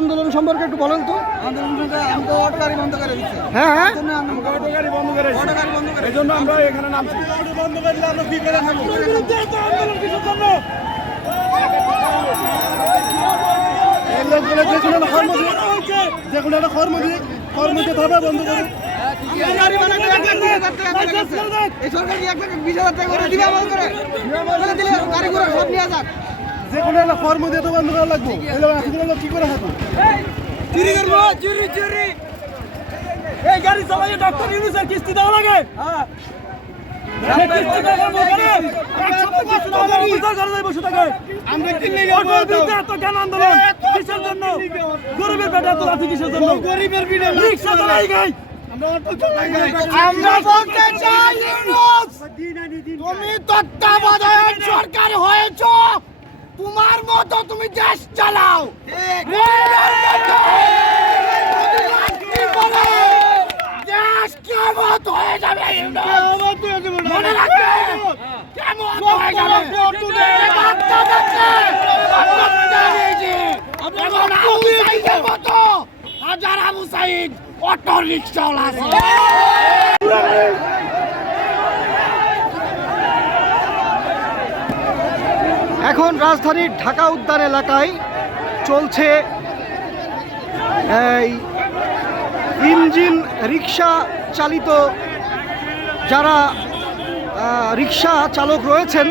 আন্দোলন সম্পর্কে একটু বলেন তো। আন্দোলন আমরা অটো গাড়ি বন্ধ করে দিচ্ছি। হ্যাঁ হ্যাঁ, অটো গাড়ি বন্ধ করে এই জন্য আমরা এখানে নামছি। অটো বন্ধ করলে আমরা কি করে খাবো? এই লোকগুলো যে কোনো কর্মদিক কর্মদিক বন্ধ করে গাড়ি বানাতে 1 লাখ টাকা লাগছে। এই সরকার কি 1 লাখ 20,000 টাকা করে দিবে আমল করে? বলে দিলে গাড়ি ঘোড়া সব নিয়ে যাক। যে কোনো একটা কর্ম দিয়ে তো বন্ধ করা লাগবে। এই লোক আসলে লোক কি করে খাবো? চুরি করবো, চুরি। এই গাড়ি চালাইয়ে ডক্টর ইউনুসের কিস্তি দেওয়া লাগে। হ্যাঁ। আমরা কিনে আন্দোলন কিসের জন্য? গরিবের পেটে এত লাঠি কিসের জন্য? গরিবের পেটে রিকশা চালাই গাই। আমরা বলতে চাই ইউনুস, তুমি তত্ত্বাবধায়ক সরকার হয়েছো, তোমার মতো তুমি দেশ চালাও। দেশ কেমন হয়ে যাবে মনে রাখবে, কেমন হয়ে যাবে হাজার আবু সাইদ অটো রিক্সাওয়ালা আছে। এখন রাজধানীর ঢাকা উদ্যান এলাকায় চলছে এই ইঞ্জিন রিক্সা চালিত যারা রিক্সা চালক রয়েছেন